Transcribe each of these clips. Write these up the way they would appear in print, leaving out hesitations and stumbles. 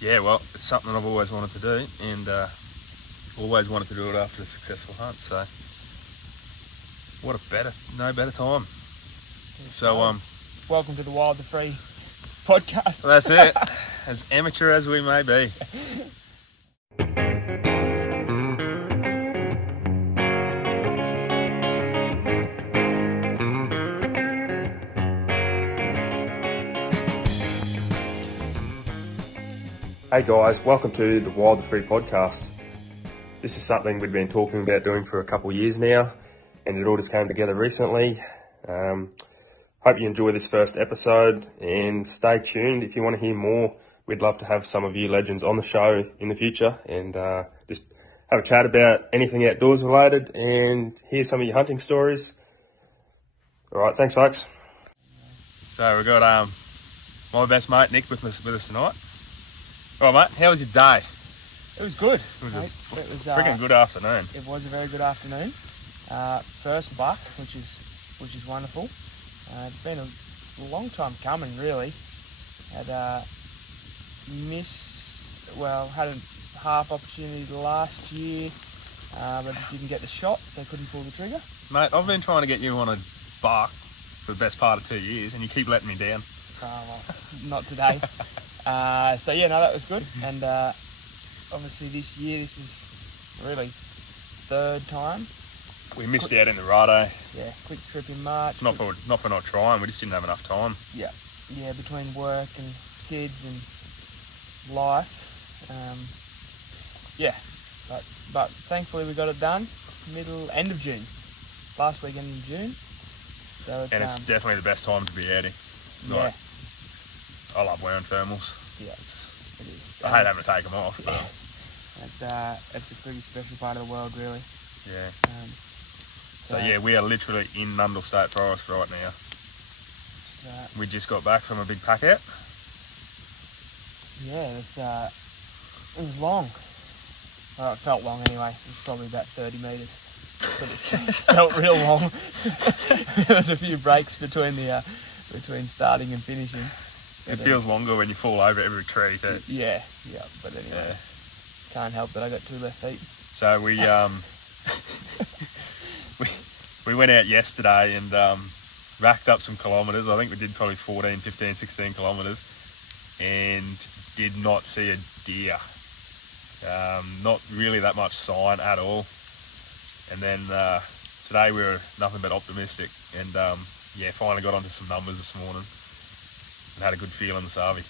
Yeah, well, it's something I've always wanted to do, and always wanted to do it after a successful hunt. So, no better time. So, welcome to the Wild the Free podcast. That's it. As amateur as we may be. Hey guys, welcome to the Wild the Free podcast. This is something we've been talking about doing for a couple of years now, and it all just came together recently. Hope you enjoy this first episode, and stay tuned if you want to hear more. We'd love to have some of you legends on the show in the future, and just have a chat about anything outdoors related and hear some of your hunting stories. All right, thanks folks. So we've got my best mate Nick with us tonight. All right, mate, how was your day? It was good. It was a freaking good afternoon. It was a very good afternoon. First buck, which is wonderful. It's been a long time coming, really. Had a half opportunity last year, but just didn't get the shot, so couldn't pull the trigger. Mate, I've been trying to get you on a buck for the best part of 2 years, and you keep letting me down. Well, not today. So yeah, no, that was good. And obviously this year, this is really third time. We missed out in the Rado. Yeah, quick trip in March. It's not for not trying, we just didn't have enough time. Yeah, between work and kids and life. But thankfully we got it done end of June. Last weekend in June. So it's definitely the best time to be out here. Yeah. I love wearing thermals. Yeah, it is. I hate having to take them off. But yeah. It's a pretty special part of the world, really. Yeah. So yeah, we are literally in NSW State Forest right now. We just got back from a big pack out. Yeah, it was long. Well, it felt long anyway. It was probably about 30 metres. But it felt real long. There was a few breaks between starting and finishing. It feels longer when you fall over every tree too. Yeah. But anyways, can't help that I got 2 left feet. So we we went out yesterday and racked up some kilometres. I think we did probably 14, 15, 16 kilometres, and did not see a deer. Not really that much sign at all. And then today we were nothing but optimistic, and finally got onto some numbers this morning and had a good feel in the Sarvi.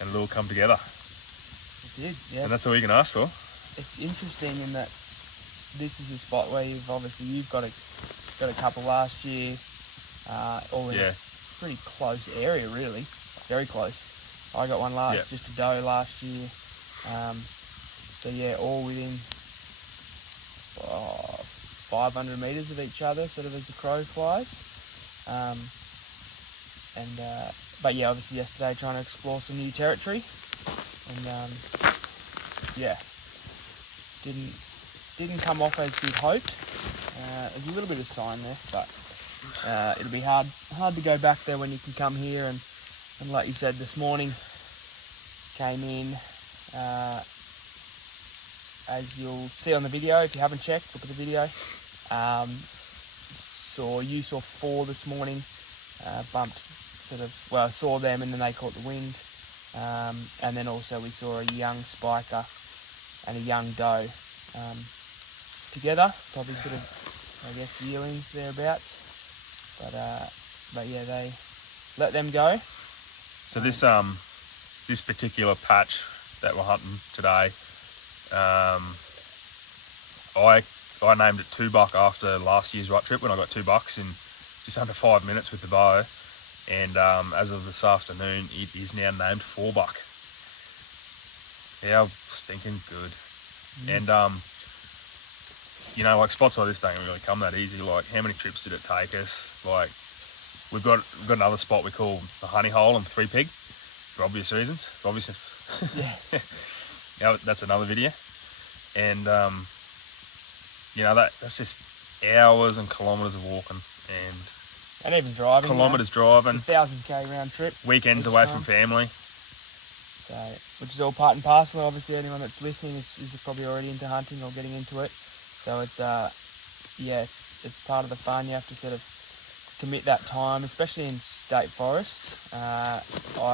And it all come together. It did, yeah. And that's all you can ask for. It's interesting in that this is the spot where you've got a couple last year, all in a pretty close area, really, very close. I got one just a doe last year. So yeah, all within 500 metres of each other, sort of as the crow flies. But yeah, obviously yesterday trying to explore some new territory, and didn't come off as we'd hoped. There's a little bit of sign there, but it'll be hard to go back there when you can come here, and like you said this morning, came in, as you'll see on the video, if you haven't checked, look at the video. Saw 4 this morning, saw them and then they caught the wind. And then also we saw a young spiker and a young doe together, probably sort of, I guess, yearlings thereabouts. But yeah, they let them go. So this particular patch that we're hunting today, I named it 2 buck after last year's rut trip when I got 2 bucks in just under 5 minutes with the bow, and as of this afternoon it is now named 4 buck. How stinking good. And like spots like this don't really come that easy. Like, how many trips did it take us? Like, we've got another spot we call the Honey Hole and 3 Pig for obvious reasons. Yeah. That's another video. And that's just hours and kilometres of walking and even driving. Kilometres driving. It's a 1,000k round trip. Weekends away from family. So, which is all part and parcel. Obviously, anyone that's listening is probably already into hunting or getting into it. So it's it's part of the fun. You have to sort of commit that time, especially in state forest. I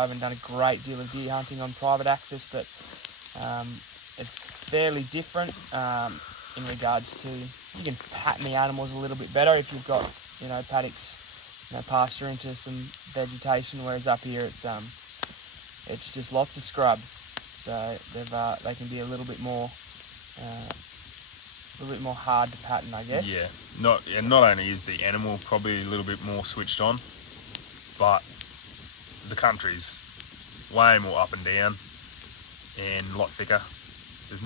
haven't done a great deal of deer hunting on private access, but it's fairly different in regards to, you can pattern the animals a little bit better if you've got, paddocks, pasture into some vegetation, whereas up here it's just lots of scrub. So they can be a little bit more hard to pattern, I guess. Yeah, not only is the animal probably a little bit more switched on, but the country's way more up and down and a lot thicker. There's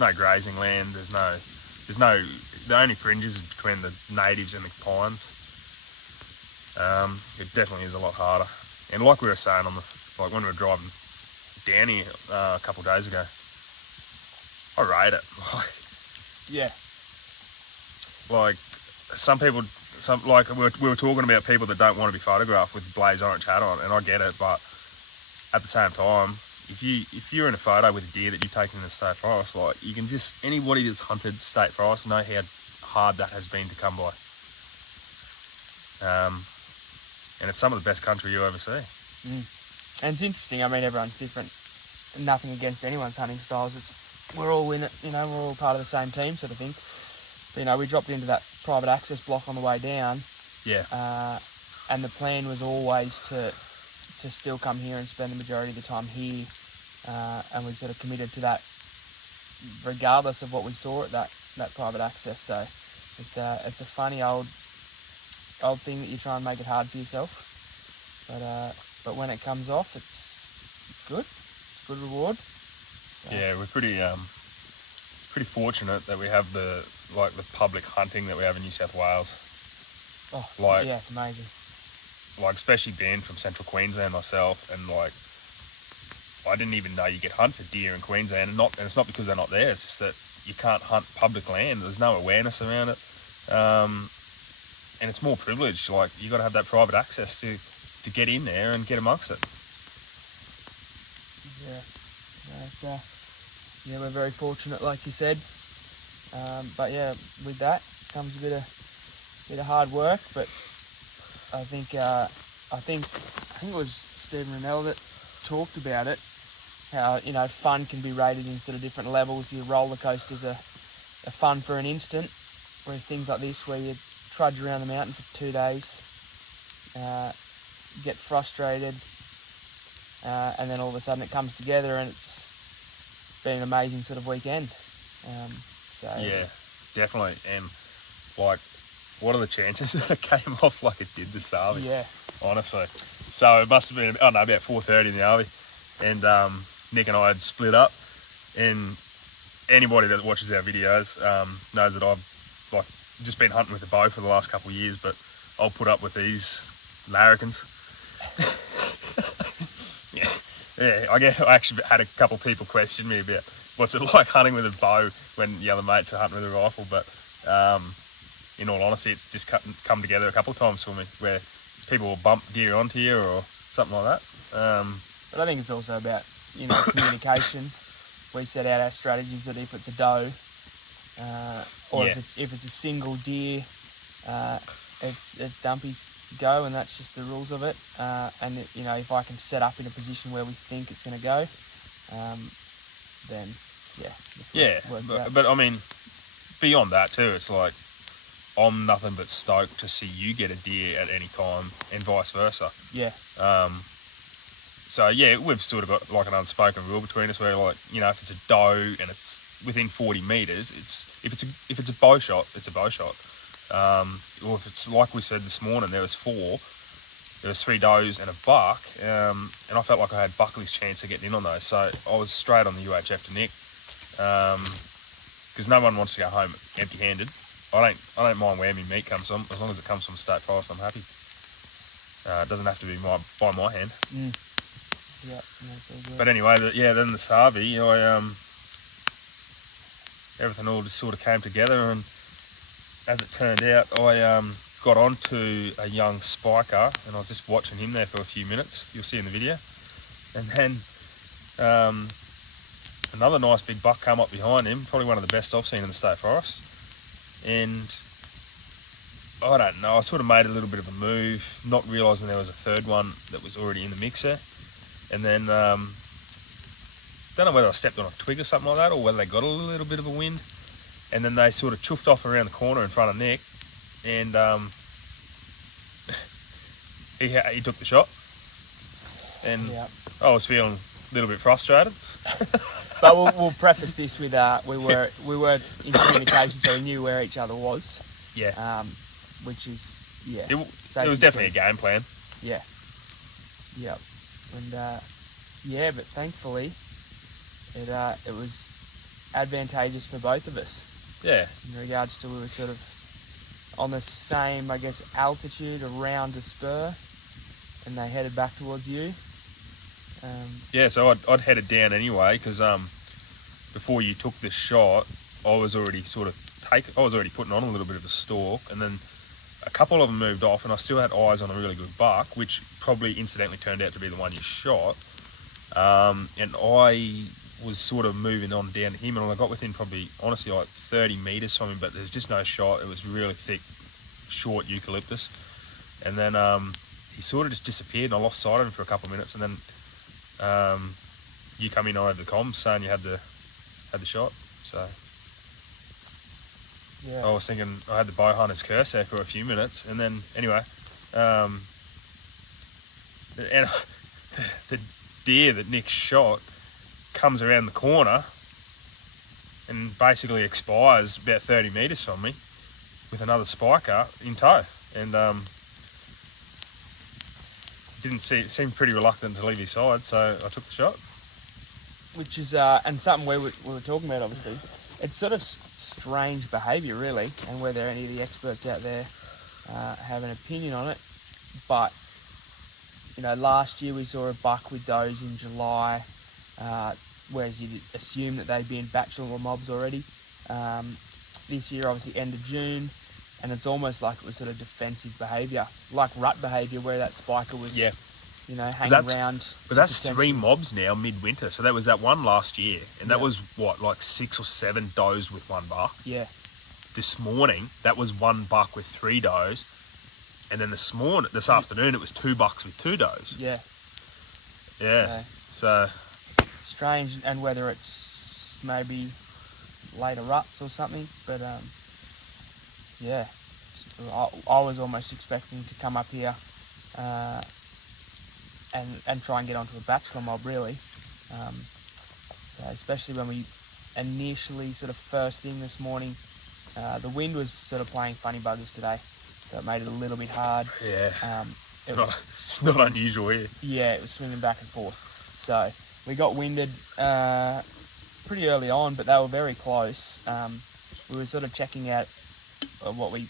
no grazing land. The only fringes between the natives and the pines. It definitely is a lot harder. And like we were saying when we were driving down here a couple of days ago, I rate it. Yeah. Like some people, we were talking about people that don't want to be photographed with blaze orange hat on, and I get it, but at the same time, if you're in a photo with a deer that you've taken in the state forest, like, you can just, anybody that's hunted state forest know how hard that has been to come by. And it's some of the best country you'll ever see. And it's interesting. I mean, everyone's different. Nothing against anyone's hunting styles. We're all in it. We're all part of the same team, sort of thing. But, we dropped into that private access block on the way down. Yeah. And the plan was always to still come here and spend the majority of the time here. And we sort of committed to that regardless of what we saw at that private access. So it's a funny old thing that you try and make it hard for yourself. But when it comes off, it's good. It's a good reward. So. Yeah, we're pretty fortunate that we have the public hunting that we have in New South Wales. Oh, yeah, it's amazing. Like, especially being from central Queensland myself, and I didn't even know you could hunt for deer in Queensland, and it's not because they're not there. It's just that you can't hunt public land. There's no awareness around it, and it's more privileged. Like, you got to have that private access to get in there and get amongst it. Yeah, we're very fortunate, like you said. But yeah, with that comes a bit of hard work. But I think it was Stephen Rennell that talked about it. How fun can be rated in sort of different levels. Your roller coasters are fun for an instant, whereas things like this, where you trudge around the mountain for 2 days, get frustrated, and then all of a sudden it comes together, and it's been an amazing sort of weekend. Yeah, definitely. And what are the chances that it came off like it did this Arvie? Yeah, honestly. So it must have been about 4:30 in the Arvie, and Nick and I had split up. And anybody that watches our videos knows that I've just been hunting with a bow for the last couple of years, but I'll put up with these larrikins. Yeah, I actually had a couple of people question me about what's it like hunting with a bow when the other mates are hunting with a rifle, but in all honesty, it's just come together a couple of times for me, where people will bump deer onto you or something like that. But I think it's also about communication. We set out our strategies that if it's a doe, or if it's a single deer, it's Dumpy's go, and that's just the rules of it. And if I can set up in a position where we think it's going to go, then but I mean, beyond that too, it's like, I'm nothing but stoked to see you get a deer at any time, and vice versa. Yeah. So yeah, we've sort of got like an unspoken rule between us, where if it's a doe and it's within 40 meters, if it's a bow shot, it's a bow shot. Or if it's like we said this morning, there was 3 does and a buck, and I felt like I had Buckley's chance of getting in on those. So I was straight on the UHF to Nick, because no one wants to go home empty-handed. I don't mind where my meat comes from, as long as it comes from state forest. I'm happy. It doesn't have to be by my hand. Yeah, that's all good. But anyway, then the Arvie, everything all just sort of came together, and as it turned out, I got onto a young spiker, and I was just watching him there for a few minutes. You'll see in the video. And then Another nice big buck came up behind him, probably one of the best I've seen in the State Forest. And I don't know, I sort of made a little bit of a move, not realising there was a third one that was already in the mixer. And then, don't know whether I stepped on a twig or something like that, or whether they got a little bit of a wind. And then they sort of chuffed off around the corner in front of Nick. And he took the shot. And I was feeling a little bit frustrated. But we'll preface this with we were in communication, so we knew where each other was. Yeah. Which is It was definitely a game plan. Yeah. Yep. And but thankfully it was advantageous for both of us. Yeah. In regards to we were sort of on the same, I guess, altitude around the spur, and they headed back towards you. So I'd headed down anyway because before you took the shot, I was already putting on a little bit of a stalk, and then a couple of them moved off, and I still had eyes on a really good buck, which probably incidentally turned out to be the one you shot. And I was sort of moving on down to him, and I got within probably, honestly, like 30 metres from him, but there's just no shot. It was really thick, short eucalyptus. And then he sort of just disappeared, and I lost sight of him for a couple of minutes, and then you come in over the comms saying you had the shot. So yeah. I was thinking I had the bow hunter's curse there for a few minutes, and then anyway, and the deer that Nick shot comes around the corner and basically expires about 30 metres from me with another spiker in tow, and seemed pretty reluctant to leave his side, so I took the shot. Which is and something we were talking about, obviously. It's sort of strange behaviour, really, and whether any of the experts out there have an opinion on it. But last year we saw a buck with does in July, whereas you'd assume that they'd be in bachelor mobs already. This year, obviously, end of June, and it's almost like it was sort of defensive behaviour, like rut behaviour, where that spiker was, hanging around. But that's 3 mobs now, midwinter. So that was that one last year, and that was like 6 or 7 does with 1 buck. Yeah. This morning, that was 1 buck with 3 does, and then this afternoon, it was 2 bucks with 2 does. Yeah. Yeah. So strange, and whether it's maybe later ruts or something, but I was almost expecting to come up here and try and get onto a bachelor mob, really. So especially when we initially, sort of first thing this morning, the wind was sort of playing funny buggers today, so it made it a little bit hard. Yeah. It's not unusual here. Yeah, it was swinging back and forth. So we got winded pretty early on, but they were very close. We were sort of checking out what we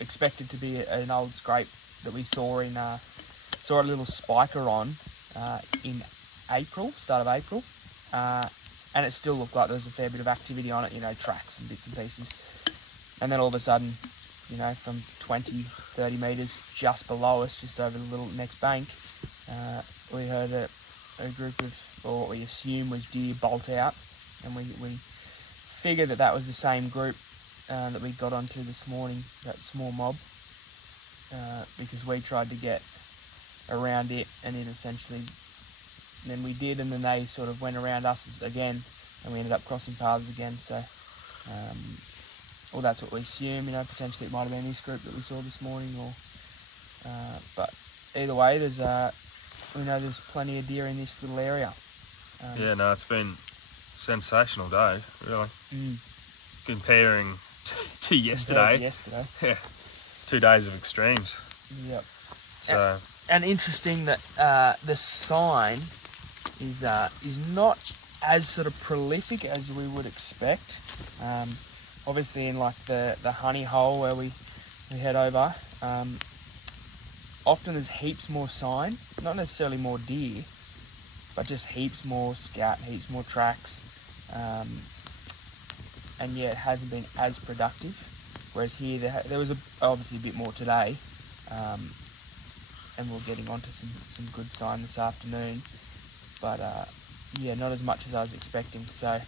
expected to be an old scrape that we saw a little spiker on in start of April, and it still looked like there was a fair bit of activity on it, tracks and bits and pieces. And then all of a sudden, from 20, 30 metres just below us, just over the little next bank, we heard a group of, or what we assume was deer, bolt out, and we figured that was the same group that we got onto this morning, that small mob, because we tried to get around it, and it essentially, then we did, and then they sort of went around us again, and we ended up crossing paths again. So that's what we assume, potentially it might have been this group that we saw this morning, or but either way, there's there's plenty of deer in this little area. It's been a sensational day, really. Comparing to yesterday. Yeah, 2 days of extremes. Yep. So and interesting that the sign is not as sort of prolific as we would expect. Obviously, in like the honey hole where we head over, often there's heaps more sign, not necessarily more deer, but just heaps more scout, heaps more tracks, and it hasn't been as productive. Whereas here there was obviously a bit more today, and we're getting onto some good sign this afternoon. But yeah, not as much as I was expecting. So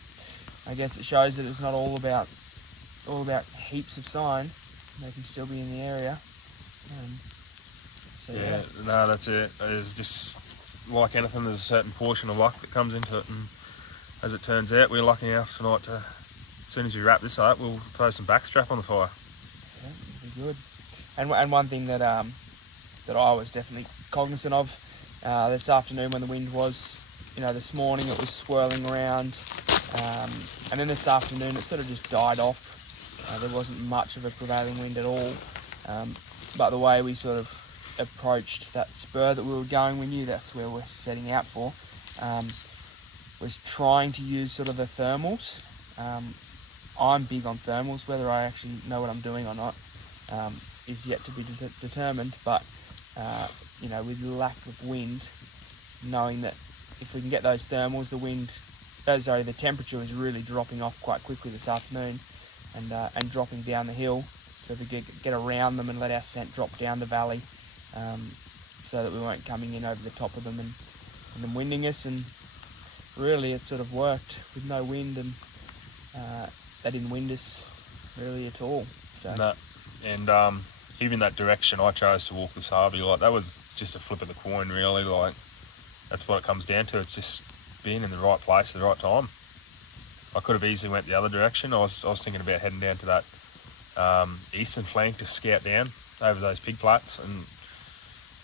I guess it shows that it's not all about heaps of sign. They can still be in the area. So yeah, no, that's it. There's just, like anything, there's a certain portion of luck that comes into it, and as it turns out, we're lucky enough tonight to, as soon as we wrap this up, we'll throw some backstrap on the fire. Yeah, it'll be good. And one thing that that I was definitely cognizant of this afternoon when the wind was, this morning it was swirling around, and then this afternoon it sort of just died off. There wasn't much of a prevailing wind at all, but the way we sort of approached that spur that we were going, we knew that's where we're setting out for, was trying to use sort of the thermals. I'm big on thermals. Whether I actually know what I'm doing or not is yet to be determined, but with lack of wind, knowing that if we can get those thermals, the temperature is really dropping off quite quickly this afternoon, and dropping down the hill, so we get around them and let our scent drop down the valley, so that we weren't coming in over the top of them and them winding us. And really it sort of worked with no wind, and they didn't wind us really at all. So. No. And even that direction I chose to walk this harvey, like, that was just a flip of the coin, really. Like, that's what it comes down to. It's just being in the right place at the right time. I could have easily went the other direction. I was thinking about heading down to that eastern flank to scout down over those pig flats, and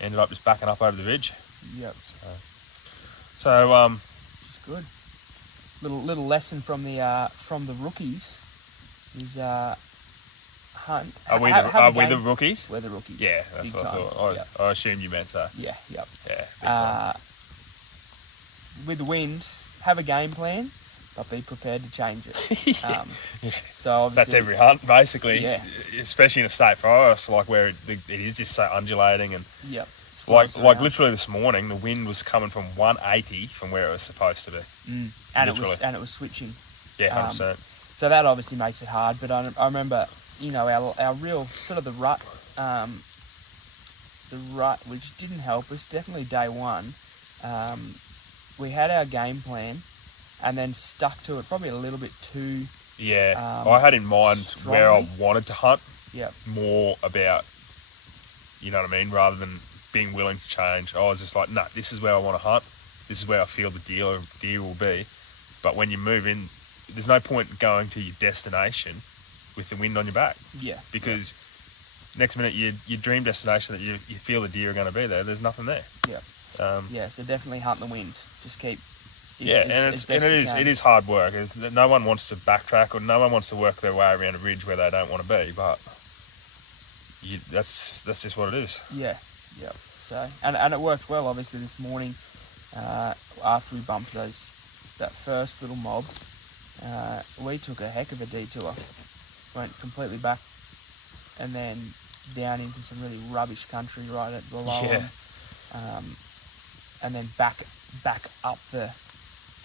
ended up just backing up over the ridge. Yep. So which is good. Little lesson from the rookies is hunt. Are we the rookies? We're the rookies. Yeah, that's what I thought. Yep. I assumed you meant so. Yeah. Yep. Yeah. With the wind, have a game plan, but be prepared to change it. Yeah. So that's every hunt, basically. Yeah. Especially in a state forest, like where it is just so undulating, and yep. Like literally this morning, the wind was coming from 180 from where it was supposed to be. And it was switching. Yeah, 100%. So that obviously makes it hard. But I remember, our real sort of the rut, which didn't help us. Definitely day one, we had our game plan, and then stuck to it probably a little bit too. Yeah, I had in mind strongly. where I wanted to hunt. Yep. More about, you know what I mean, rather than being willing to change. I was just like, no, this is where I want to hunt. This is where I feel the deer will be. But when you move in, there's no point going to your destination with the wind on your back. Yeah. Because next minute your dream destination that you feel the deer are going to be there, there's nothing there. Yeah. So definitely hunt the wind. Just keep. It is hard work. No one wants to backtrack, or no one wants to work their way around a ridge where they don't want to be. But that's just what it is. Yeah. Yep. So and it worked well. Obviously this morning, after we bumped that first little mob, we took a heck of a detour. Went completely back, and then down into some really rubbish country right at below them, and then back up to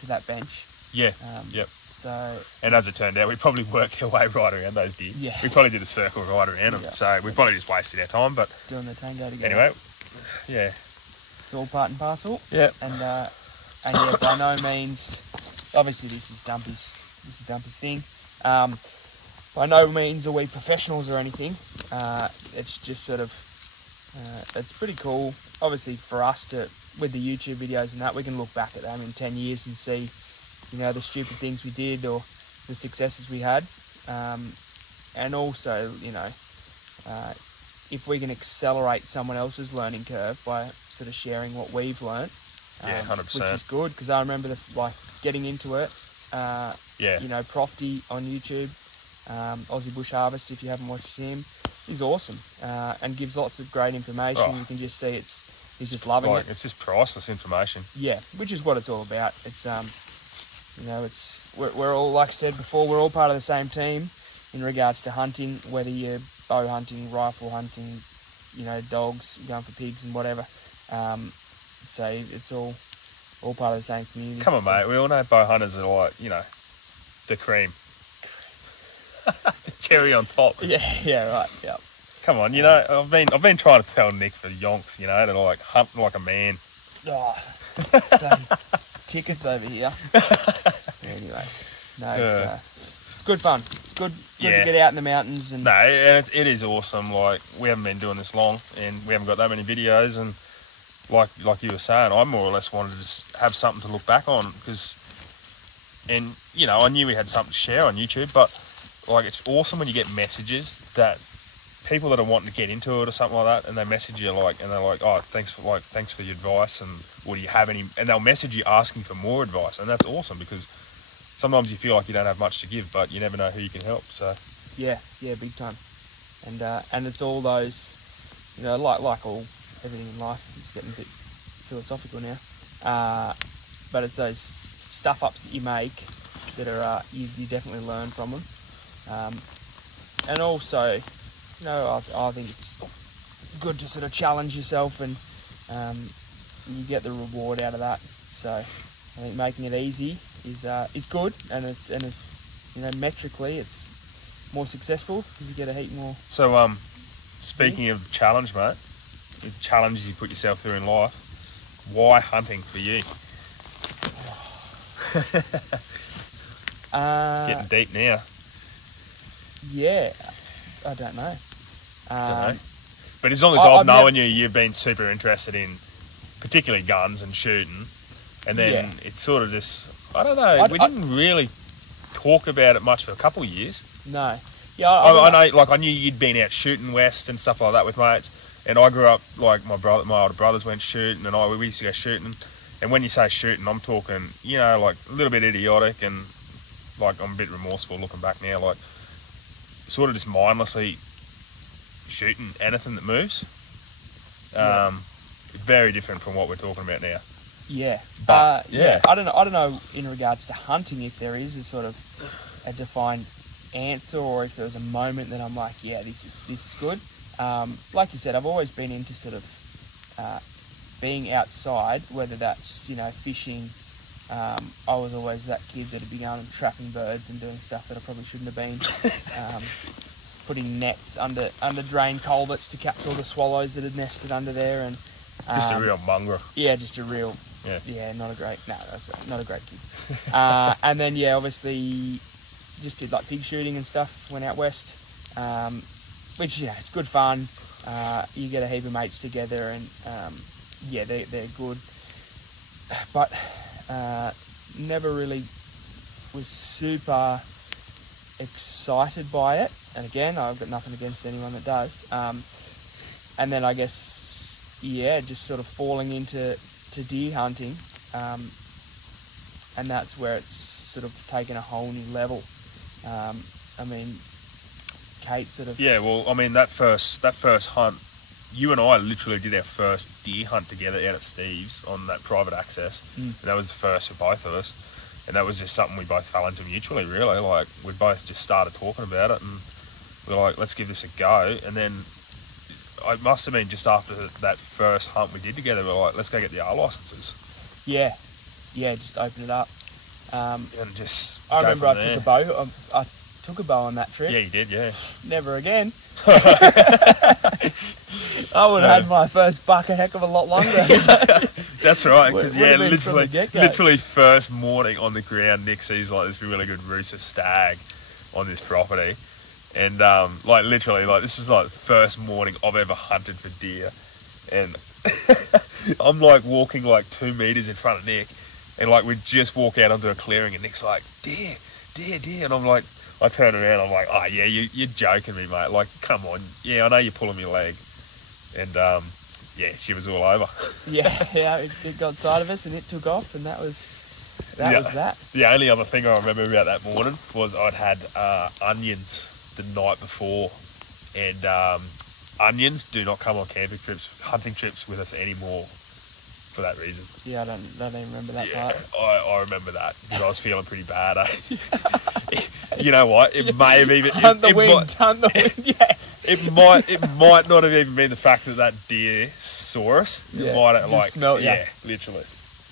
that bench. Yeah. Yep. So. And as it turned out, we probably worked our way right around those deer. Yeah. We probably did a circle right around them. So we probably just wasted our time. But doing the tango together. Anyway, yeah. It's all part and parcel. Yeah. And yeah, by no means. Obviously, this is Dumpy's thing. By no means are we professionals or anything. It's just sort of. It's pretty cool. Obviously, for us with the YouTube videos and that, we can look back at them in 10 years and see, the stupid things we did or the successes we had. And also, if we can accelerate someone else's learning curve by sort of sharing what we've learnt, 100%. which is good, because I remember getting into it. Profty on YouTube, Aussie Bush Harvest. If you haven't watched him, he's awesome and gives lots of great information. Oh. You can just see he's just loving it. It's just priceless information. Yeah, which is what it's all about. It's we're all, like I said before, we're all part of the same team in regards to hunting, whether you're bow hunting, rifle hunting, dogs, going for pigs and whatever. So it's all part of the same community. Come on, mate. We all know bow hunters are like, the cream. The cherry on top. Yeah, right, yeah. Come on, I've been trying to tell Nick for yonks, to like hunt like a man. Oh, tickets over here. Anyways, no, it's good fun. It's good to get out in the mountains. And no, it is awesome. Like, we haven't been doing this long, and we haven't got that many videos. And like you were saying, I more or less wanted to just have something to look back on, and you know, I knew we had something to share on YouTube, but like, it's awesome when you get messages that people that are wanting to get into it or something like that, and they message you and they're like, oh, thanks for your advice, and or do you have any, and they'll message you asking for more advice, and that's awesome, because sometimes you feel like you don't have much to give, but you never know who you can help. So yeah, big time. And it's all those, you know, like everything in life, it's getting a bit philosophical now, but it's those stuff ups that you make that are you definitely learn from them, and also, you know, I think it's good to sort of challenge yourself, and you get the reward out of that. So I think making it easy is good, and it's you know, metrically it's more successful because you get a heap more. So speaking of challenge, mate, the challenges you put yourself through in life, why hunting for you? Getting deep now. Yeah, I don't know. But as long as I've known you, you've been super interested in particularly guns and shooting, and then it's sort of just, I don't know, we didn't really talk about it much for a couple of years. No. Yeah, I know, like, I knew you'd been out shooting west and stuff like that with mates, and I grew up, like, my older brothers went shooting, and we used to go shooting, and when you say shooting, I'm talking, you know, like, a little bit idiotic, and, like, I'm a bit remorseful looking back now, like, sort of just mindlessly shooting anything that moves. Very different from what we're talking about now. Yeah. But, I don't know in regards to hunting if there is a sort of a defined answer, or if there was a moment that I'm like, yeah, this is good. Like you said, I've always been into sort of being outside, whether that's, you know, fishing. I was always that kid that'd be going and trapping birds and doing stuff that I probably shouldn't have been. Putting nets under drain culverts to capture all the swallows that had nested under there, and just a real mongrel. Yeah, just a real. Yeah, not a great kid. And then obviously just did like pig shooting and stuff. Went out west, which it's good fun. You get a heap of mates together, and they're good. But never really was super excited by it. And again, I've got nothing against anyone that does. And then I guess, just sort of falling into deer hunting. And that's where it's sort of taken a whole new level. I mean, Kate sort of... Yeah, well, I mean, that first hunt, you and I literally did our first deer hunt together out at Steve's on that private access. And that was the first for both of us. And that was just something we both fell into mutually, really. Like, we both just started talking about it, and we were like, let's give this a go. And then it must have been just after that first hunt we did together, we were like, let's go get the R licenses. Yeah, just open it up. And just I remember I took a bow. I took a bow on that trip. Yeah, you did, yeah. Never again. I would have had my first buck a heck of a lot longer. That's right, because literally first morning on the ground, Nick sees like this really good rooster stag on this property, and like literally, like this is like the first morning I've ever hunted for deer, and I'm like walking like 2 meters in front of Nick, and like we just walk out onto a clearing, and Nick's like, deer, and I'm like, I turn around, I'm like, oh yeah, you're joking me, mate, like come on, yeah, I know you're pulling your leg, and she was all over. It got sight of us and it took off, and that was that. The only other thing I remember about that morning was I'd had onions the night before, and onions do not come on camping trips, hunting trips with us anymore for that reason. Yeah, I don't even remember that part. I remember that because I was feeling pretty bad. You know what? It may have even... Hunt the wind, yeah. It might not have even been the fact that deer saw us. It might have, like... Smelt, literally.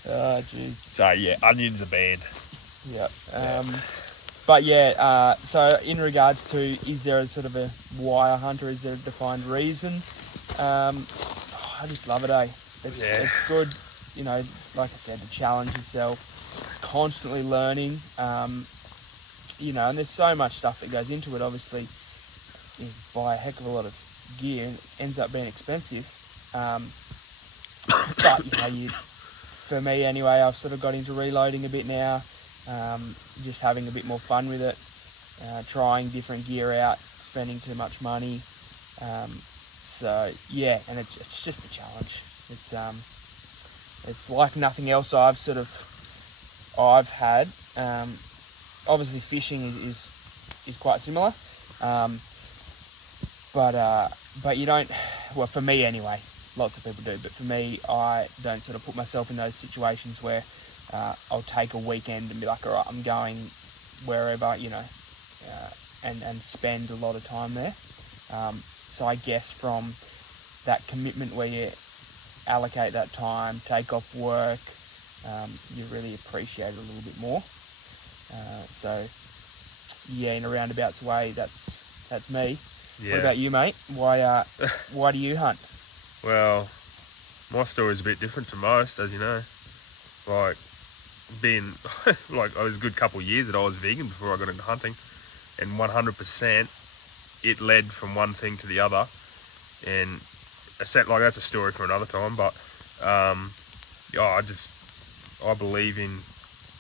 Oh, jeez. So, onions are banned. Yeah. But, so in regards to, is there a sort of a why I hunt, or is there a defined reason? I just love it, eh? It's good. you know, like I said, to challenge yourself, constantly learning, you know, and there's so much stuff that goes into it. Obviously, you buy a heck of a lot of gear and it ends up being expensive. But, you know, for me anyway, I've sort of got into reloading a bit now, just having a bit more fun with it, trying different gear out, spending too much money. So yeah, and it's just a challenge. It's like nothing else I've had. Obviously fishing is quite similar, but you don't. Well, for me anyway, lots of people do, but for me, I don't sort of put myself in those situations where I'll take a weekend and be like, all right, I'm going wherever, you know, and spend a lot of time there. So I guess from that commitment where you allocate that time, take off work, you really appreciate it a little bit more. So yeah, in a roundabout way, that's me. Yeah. What about you, mate? Why do you hunt? Well, my story's a bit different to most, as you know. Like, being, like, I was a good couple of years that I was vegan before I got into hunting. And 100%, it led from one thing to the other. And, that's a story for another time. But, yeah, I believe in,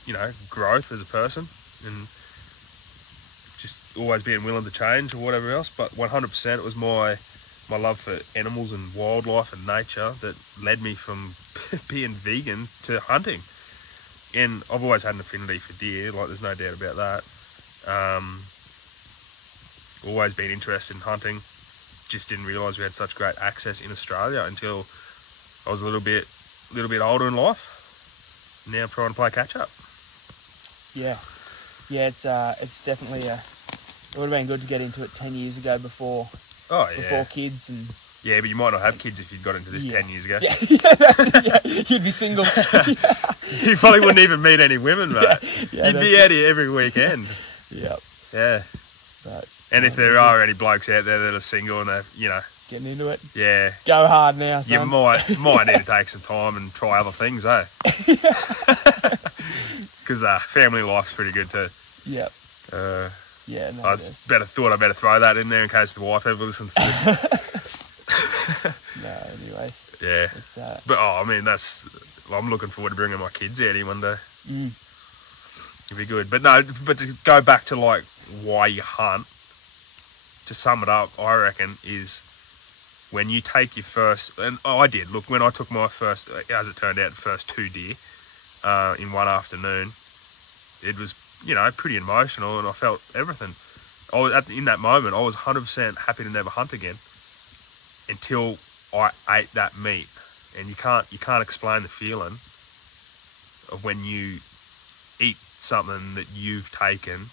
you know, growth as a person. And just always being willing to change or whatever else. But 100%, it was my love for animals and wildlife and nature that led me from being vegan to hunting. And I've always had an affinity for deer, like there's no doubt about that. Always been interested in hunting. Just didn't realise we had such great access in Australia until I was a little bit older in life. Now I'm trying to play catch up. Yeah, it's definitely it would have been good to get into it 10 years ago before kids and. Yeah, but you might not have kids if you'd got into this 10 years ago. Yeah, you'd be single. You probably wouldn't even meet any women, mate. You'd be out here every weekend. Yep. Yeah. But, and if there are any blokes out there that are single and they're, you know... Getting into it? Yeah. Go hard now, son. You might need to take some time and try other things, eh? Because family life's pretty good too. Yep. Yeah, no, I thought I'd better throw that in there in case the wife ever listens to this. No, anyways. Yeah. But I mean, I'm looking forward to bringing my kids out here one day. It'd be good. But to go back to like why you hunt, to sum it up, I reckon, is when you take your first, and I did, look, when I took my first, as it turned out, first 2 deer in one afternoon, it was, you know, pretty emotional, and I felt everything. In that moment, I was 100% happy to never hunt again until I ate that meat. And you can't explain the feeling of when you eat something that you've taken.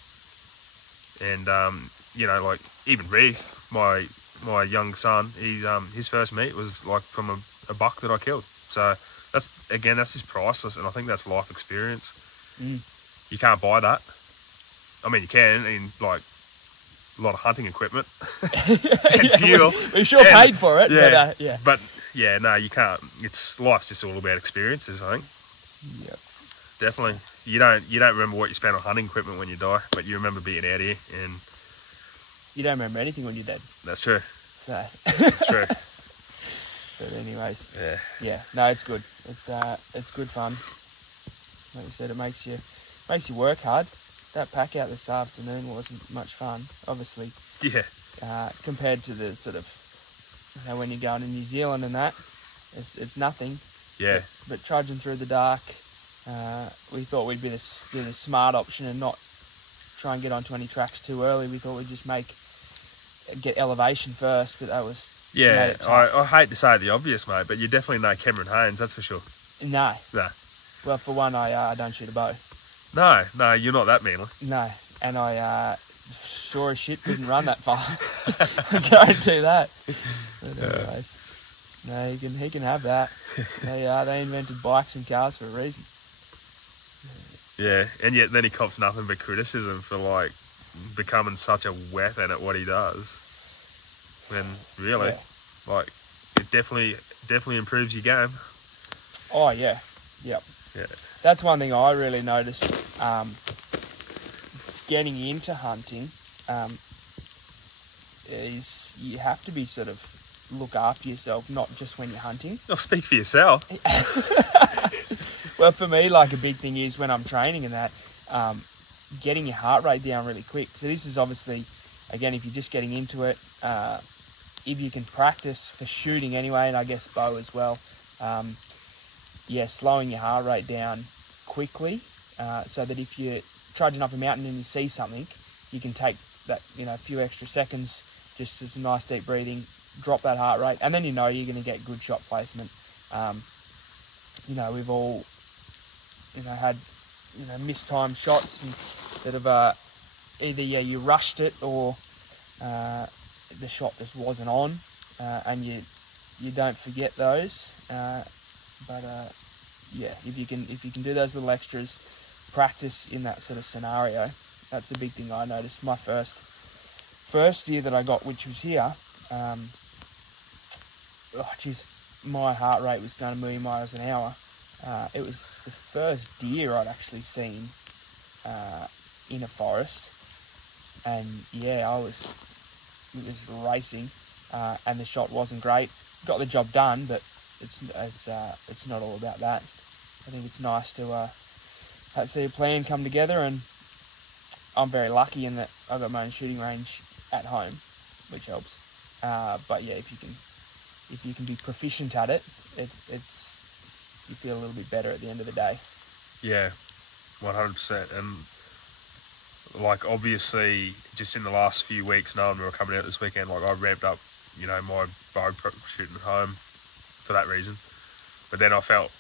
And you know, like even Reef, my young son, his first meat was like from a buck that I killed. So that's just priceless, and I think that's life experience. You can't buy that. I mean, you can in like a lot of hunting equipment and fuel. We sure paid for it. Yeah, but yeah, no, you can't. Life's just all about experiences, I think. Yep. Definitely. You don't remember what you spent on hunting equipment when you die, but you remember being out here, and you don't remember anything when you're dead. That's true. So that's true. But anyways, yeah. No, it's good. It's good fun. Like you said, it makes you work hard. That pack out this afternoon wasn't much fun, obviously. Yeah. Compared to the sort of, you know, when you're going to New Zealand and that, it's nothing. Yeah. But trudging through the dark, we thought we'd be the smart option and not try and get onto any tracks too early. We thought we'd just get elevation first, but that was I hate to say the obvious, mate, but you definitely know Cameron Haynes, that's for sure. No. No. Well, for one, I don't shoot a bow. No, you're not that manly. No, and I sure as shit couldn't run that far. I guarantee that. But anyways, no, he can have that. They invented bikes and cars for a reason. Yeah, and yet then he cops nothing but criticism for like becoming such a weapon at what he does. When really, like, it definitely improves your game. Oh yeah, Yep. Yeah. That's one thing I really noticed getting into hunting is you have to be sort of look after yourself, not just when you're hunting. I'll speak for yourself. Well, for me, like a big thing is when I'm training and that, getting your heart rate down really quick. So this is obviously, again, if you're just getting into it, if you can practice for shooting anyway, and I guess bow as well, slowing your heart rate down quickly, so that if you're trudging up a mountain and you see something, you can take that, a few extra seconds, just as nice deep breathing, drop that heart rate, and then you're going to get good shot placement. We've all, had, mistimed shots and that have either you rushed it or the shot just wasn't on, and you don't forget those. If you can do those little extras, practice in that sort of scenario. That's a big thing I noticed. My first deer that I got, which was here, my heart rate was going a million miles an hour. It was the first deer I'd actually seen in a forest, and it was racing, and the shot wasn't great. Got the job done, but it's not all about that. I think it's nice to see a plan come together, and I'm very lucky in that I've got my own shooting range at home, which helps. But yeah, if you can be proficient at it, it's you feel a little bit better at the end of the day. Yeah, 100%. And like obviously, just in the last few weeks, knowing we were coming out this weekend, like I ramped up, my bow shooting at home for that reason. But then I felt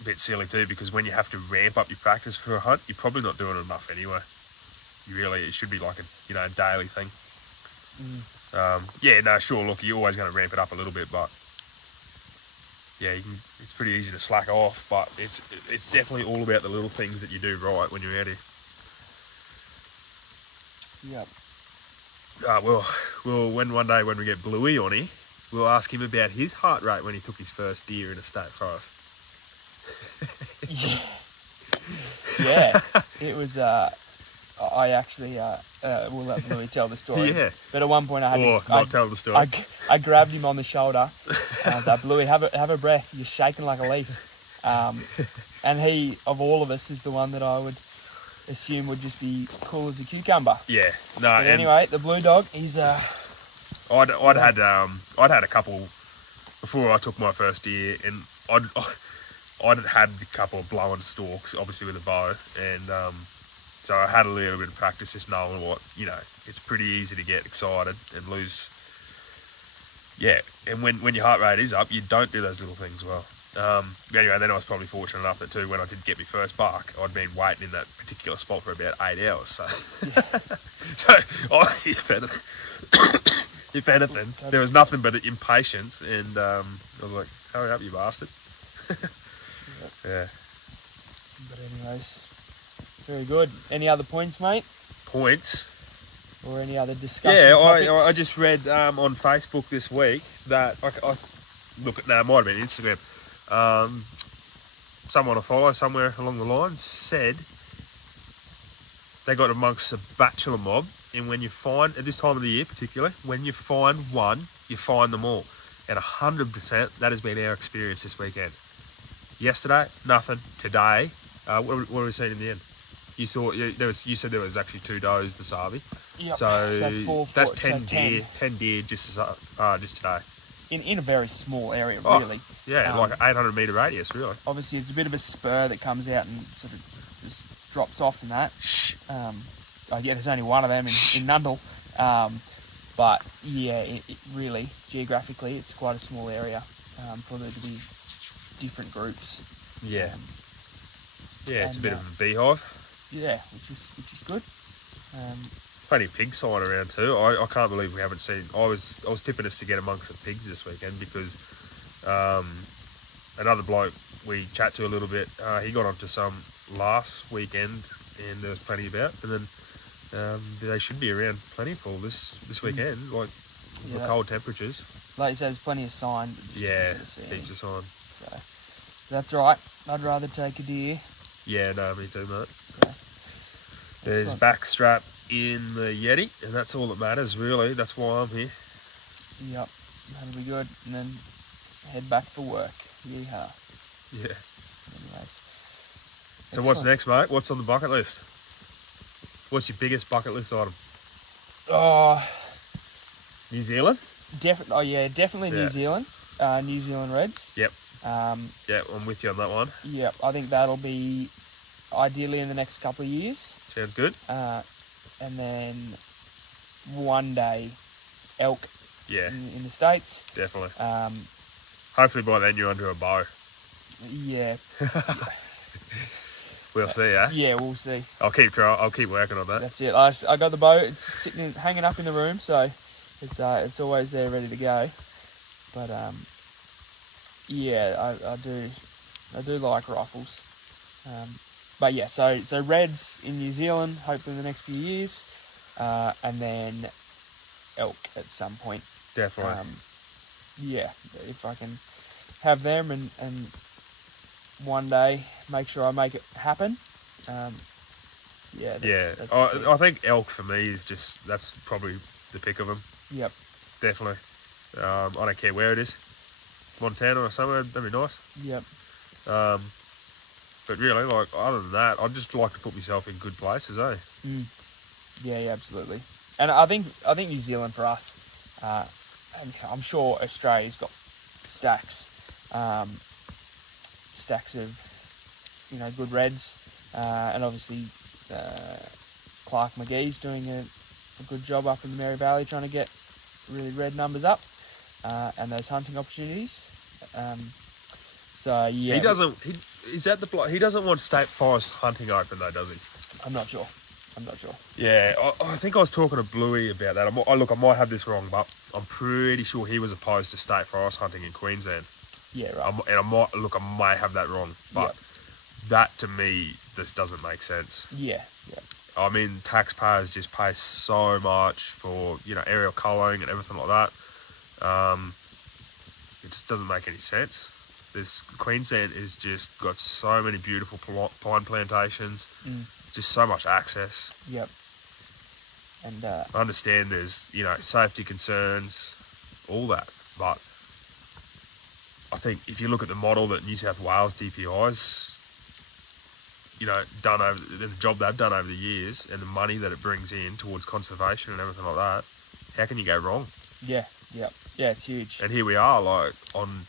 a bit silly too, because when you have to ramp up your practice for a hunt, you're probably not doing enough anyway. It should be like a daily thing. Sure, look, you're always going to ramp it up a little bit, but yeah, it's pretty easy to slack off, but it's definitely all about the little things that you do right when you're out here. Yep. One day when we get Bluey on here, we'll ask him about his heart rate when he took his first deer in a state forest. Yeah, it was. I actually will let Bluey tell the story. Yeah. But at one point tell the story. I grabbed him on the shoulder and I was like, Bluey, have a breath. You're shaking like a leaf. And he, of all of us, is the one that I would assume would just be cool as a cucumber. Yeah. No. But anyway, the blue dog, he's I'd had a couple before I took my first deer, and I'd had a couple of blowing stalks, obviously with a bow, and so I had a little bit of practice just knowing what, it's pretty easy to get excited and lose. Yeah, and when your heart rate is up, you don't do those little things well. Anyway, then I was probably fortunate enough that too, when I did get my first buck, I'd been waiting in that particular spot for about 8 hours. So, if anything, there was nothing but impatience, and I was like, hurry up, you bastard. Yeah. But anyways, very good. Any other points, mate? Points? Or any other discussion topics? topics? I just read on Facebook this week that, it might have been Instagram, someone I follow somewhere along the line said they got amongst a bachelor mob, and when you find, at this time of the year particularly, when you find one, you find them all. And 100% that has been our experience this weekend. Yesterday, nothing. Today, what have we seen in the end? You said there was actually 2 does this Arby. Yep. So that's 10 deer. 10 deer just today. In a very small area, really. Yeah, like an 800 metre radius, really. Obviously, it's a bit of a spur that comes out and sort of just drops off in that. There's only one of them in Nundle. But yeah, it really, geographically, it's quite a small area for there to be different groups. Yeah. It's a bit of a beehive. Yeah, which is good. Plenty of pig sign around too. I can't believe we haven't seen. I was tipping us to get amongst the pigs this weekend, because another bloke we chat to a little bit, he got onto some last weekend, and there was plenty about, and then they should be around plentiful this weekend, the cold temperatures. Like you said, there's plenty of sign. Yeah, heaps of sign. So, That's right. I'd rather take a deer. Yeah, no, me too, mate. Okay. There's backstrap in the Yeti, and that's all that matters, really. That's why I'm here. Yep, that'll be good. And then head back for work. Yeehaw. Yeah. Anyways. So what's next, mate? What's on the bucket list? What's your biggest bucket list item? Oh, New Zealand? Definitely New Zealand. New Zealand Reds. Yep. Yeah, I'm with you on that one. Yep, I think that'll be ideally in the next couple of years. Sounds good. And then one day elk. Yeah. In the States. Definitely. Hopefully by then you're under a bow. Yeah. We'll see, eh? Yeah, we'll see. I'll keep working on that. That's it. I got the bow. It's hanging up in the room, so it's always there, ready to go. But yeah, I do like rifles. But yeah, so reds in New Zealand, hopefully in the next few years, and then elk at some point. Definitely. Yeah, if I can have them and one day make sure I make it happen. That's I think elk for me is that's probably the pick of them. Yep. Definitely. I don't care where it is. Montana or somewhere, that'd be nice. Yep. But really, like, other than that, I'd just like to put myself in good places, eh? Yeah, absolutely. And I think New Zealand for us, and I'm sure Australia's got stacks of good reds, and obviously Clark McGee's doing a good job up in the Mary Valley trying to get really red numbers up, and those hunting opportunities. So yeah, he doesn't. He doesn't want State Forest hunting open though, does he? I'm not sure. Yeah, I think I was talking to Bluey about that. I might have this wrong, but I'm pretty sure he was opposed to State Forest hunting in Queensland. Yeah, right. I might have that wrong, but that to me just doesn't make sense. Yeah. I mean, taxpayers just pay so much for aerial colouring and everything like that. It just doesn't make any sense. Queensland is just got so many beautiful pine plantations. Just so much access. Yep. And I understand there's safety concerns, all that, but I think if you look at the model that New South Wales DPI's done over the job they've done over the years and the money that it brings in towards conservation and everything like that, how can you go wrong? Yeah, it's huge. And here we are, like on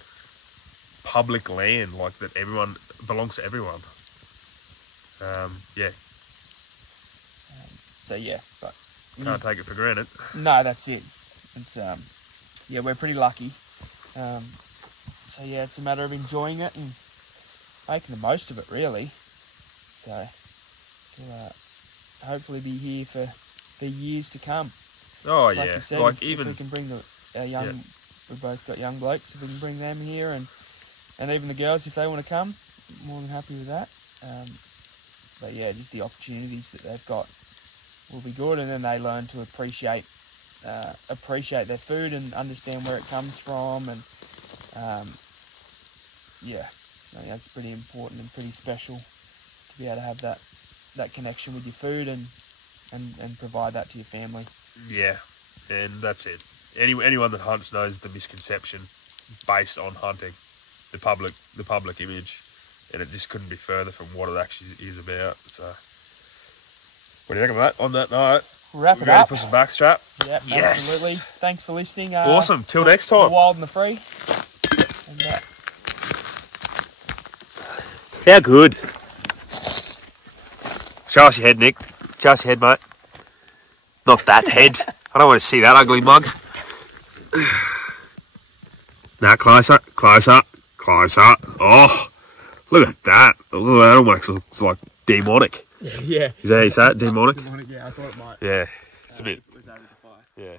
public land, like that everyone belongs to everyone. So yeah, but can't take it for granted. No, that's it. It's we're pretty lucky. So yeah, it's a matter of enjoying it and making the most of it, really. So we'll hopefully be here for years to come. Oh like yeah, you said, like if we can bring our young, we both got young blokes. If we can bring them here and even the girls, if they want to come, more than happy with that. But yeah, just the opportunities that they've got will be good, and then they learn to appreciate their food and understand where it comes from, and I think that's pretty important and pretty special to be able to have that connection with your food and provide that to your family. Yeah, and that's it. Anyone that hunts knows the misconception based on hunting, the public image, and it just couldn't be further from what it actually is about. So, what do you think of that? On that note, wrap it ready up for some backstrap? Yep, yes. Absolutely. Thanks for listening. Awesome. Till next time. The Wild and the Free. And, how good. Show us your head, Nick. Show us your head, mate. Not that head. I don't want to see that ugly mug. Now closer. Oh, look at that. Oh, that almost looks like demonic. yeah. Is that how you say it? Demonic? Demonic, yeah. I thought it might. Yeah. It's a bit. Was over the fire. Yeah.